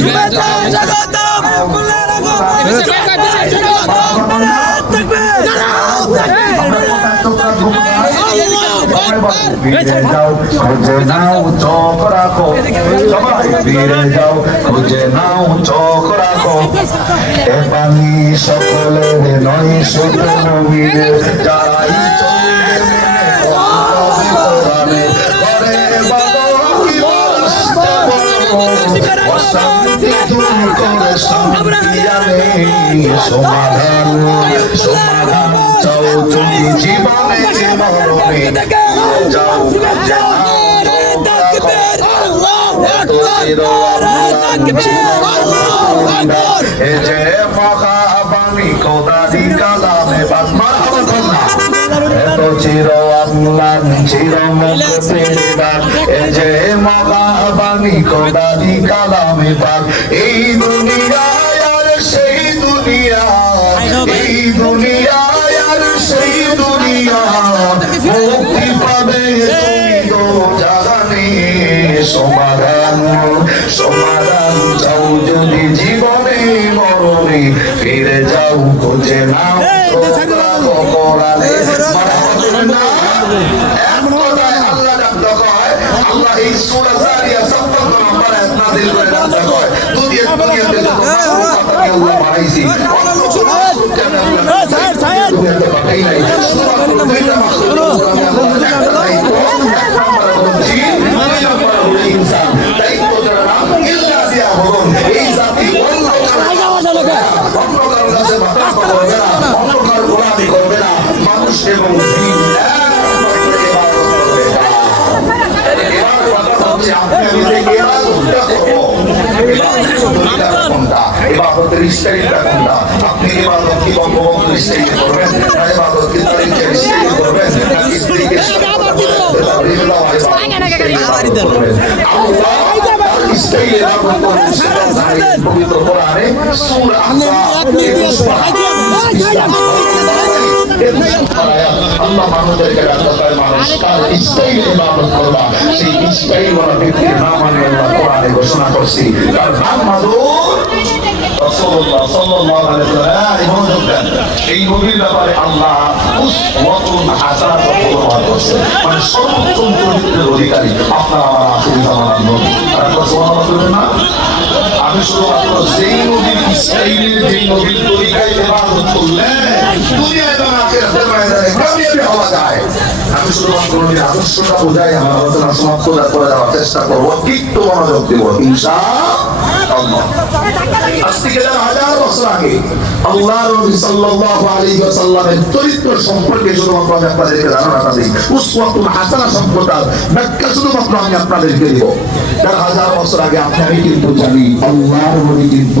শুভেচ্ছা ফিরে যাও খুঁজে নাও চোখ রাখো সবাই ফিরে যাও খুঁজে নাও চোখ রাখো এ পানি সকলের নয় শুধু নবীর যারাই সমাধান সমাধান চাও তুমি জীবনে মরণে যাও চির আমলান চির এ যে মহাবাণী কোদারি কালামে বাদ এই দুনিয়ায় আর সেই দুনিয়া এই দুনিয়ায় আর সেই দুনিয়া মুক্তি পাবে জাগানে। সমাধান সমাধান চাও যদি জীবনে মরণে। ফিরে যাও খুঁজে নাও তোমরা অপরাধে না। আল্লাহ এই সূরা জারিয়া 56 নম্বর আয়াত নাযিল করে ডাকতে হয় দুনিয়া দুনিয়া তে তো কথা আল্লাহ বাড়াইছি স্যার স্যার কোনটা? এবাদতের স্টাইলটা কোনটা? আপনি ইবাদত কি বঙ্গবন্ধুর স্টাইলে করবেন? না ইবাদত কি তারিখের স্টাইলে করবেন? নাকি স্ত্রীকে স্টাইলে করবেন, পবিত্র কোরআনে সূরা আল্লাহ মানুষদেরকে পারে মানুষ তার স্টাইলে ইবাদত করবা সেই স্টাইল ওরা ব্যক্তির নাম আমি আল্লাহ কোরআনে এই নবীর ব্যাপারে আল্লাহ উসওয়াতুন হাসানাত মানে সর্বোত্তম চরিত্রের অধিকারী আপনার আমার আর আপনার সুবহানাল্লাহ বলবেন না আমি শুধুমাত্র যেই নবীর যেই নবীর তরিকায় ইবাদত নবীর আদর্শটা বোঝাই আমার আলোচনা সমাপ্ত করে দেওয়ার চেষ্টা করব। একটু মনোযোগ দিব ইনশাআল্লাহ আজ থেকে হাজার বছর আগে আল্লাহ নবী কিন্তু জানি, আল্লাহর কিন্তু